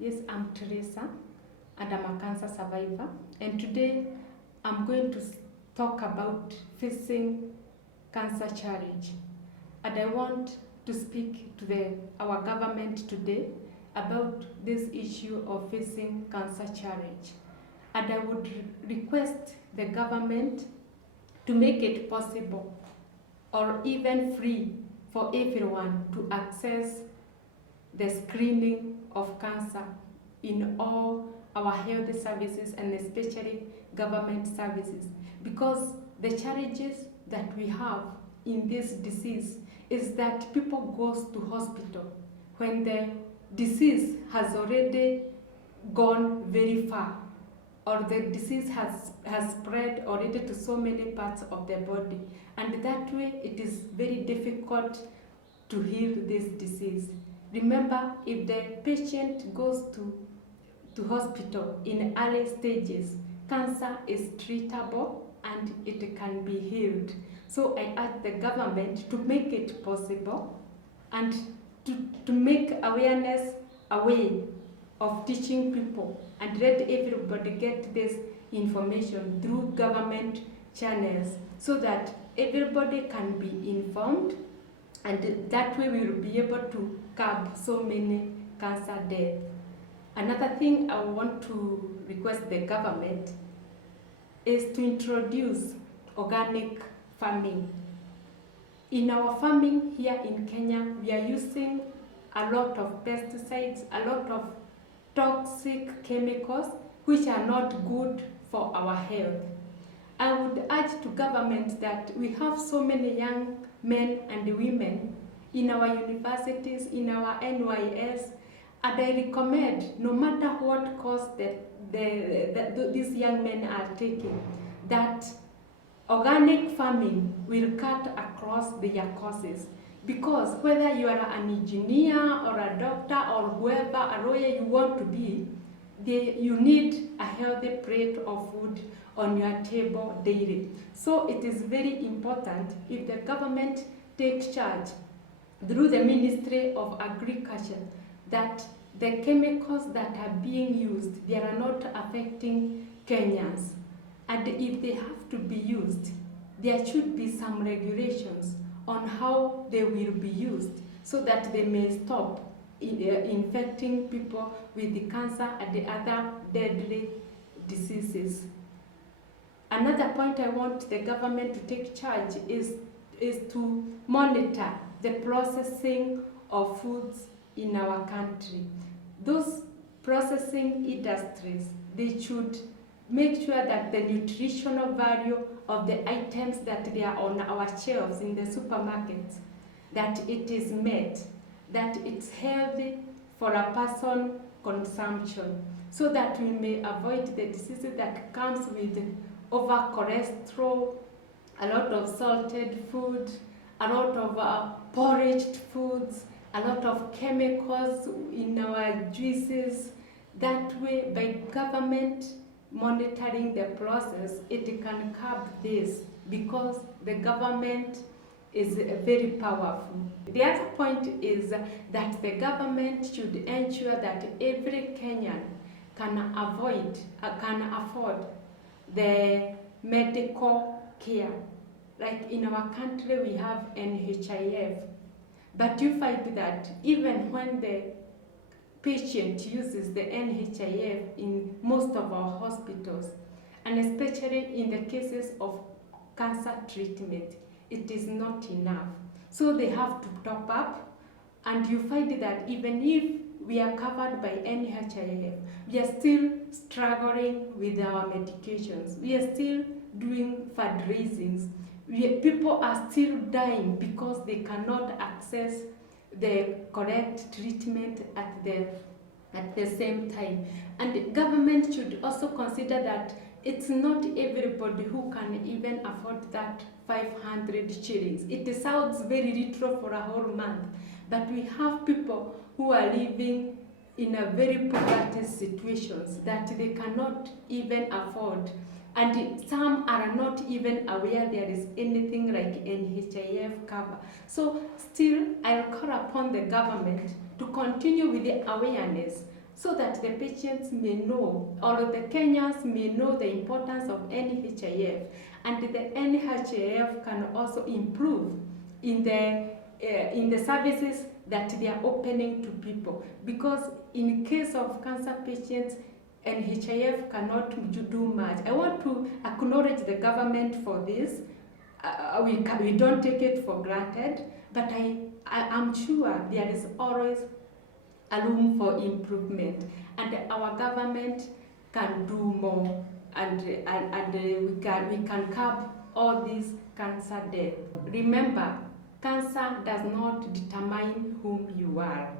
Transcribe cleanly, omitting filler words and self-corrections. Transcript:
Yes, I'm Teresa and I'm a cancer survivor. And today I'm going to talk about facing cancer challenge. And I want to speak to our government today about this issue of facing cancer challenge. And I would request the government to make it possible or even free for everyone to access the screening of cancer in all our health services and especially government services, because the challenges that we have in this disease is that people goes to hospital when the disease has already gone very far, or the disease has spread already to so many parts of the body, and that way it is very difficult to heal this disease. Remember, if the patient goes to hospital in early stages, cancer is treatable and it can be healed. So I urge the government to make it possible and to make awareness a way of teaching people and let everybody get this information through government channels so that everybody can be informed, and that way we will be able to curb so many cancer deaths. Another thing I want to request the government is to introduce organic farming. In our farming here in Kenya, we are using a lot of pesticides, a lot of toxic chemicals which are not good for our health. I would urge to government that we have so many young men and women in our universities, in our NYS, and I recommend, no matter what course these young men are taking, that organic farming will cut across their courses. Because whether you are an engineer or a doctor or whoever, a lawyer you want to be, you need a healthy plate of food on your table daily. So it is very important if the government takes charge through the Ministry of Agriculture that the chemicals that are being used, they are not affecting Kenyans. And if they have to be used, there should be some regulations on how they will be used so that they may stop infecting people with the cancer and the other deadly diseases. Another point I want the government to take charge is to monitor the processing of foods in our country. Those processing industries, they should make sure that the nutritional value of the items that they are on our shelves in the supermarkets, that it is met, that it's healthy for a person consumption, so that we may avoid the diseases that comes with over cholesterol, a lot of salted food, a lot of porridged foods, a lot of chemicals in our juices. That way, by government monitoring the process, it can curb this, because the government is very powerful. The other point is that the government should ensure that every Kenyan can afford the medical care. Like in our country, we have NHIF, but you find that even when the patient uses the NHIF in most of our hospitals, and especially in the cases of cancer treatment, it is not enough. So they have to top up, and you find that even if we are covered by NHIF, we are still struggling with our medications. We are still doing fundraisings. People are still dying because they cannot access the correct treatment at the same time. And the government should also consider that it's not everybody who can even afford that 500 shillings. It sounds very little for a whole month, but we have people who are living in a very poverty situations that they cannot even afford. And some are not even aware there is anything like NHIF cover. So still, I'll call upon the government to continue with the awareness so that the patients may know, or the Kenyans may know the importance of NHIF, and the NHIF can also improve in the services that they are opening to people. Because in case of cancer patients, NHIF cannot do much. I want to acknowledge the government for this. We don't take it for granted, but I'm sure there is always a room for improvement, and our government can do more, and we can curb all these cancer deaths. Remember, cancer does not determine whom you are.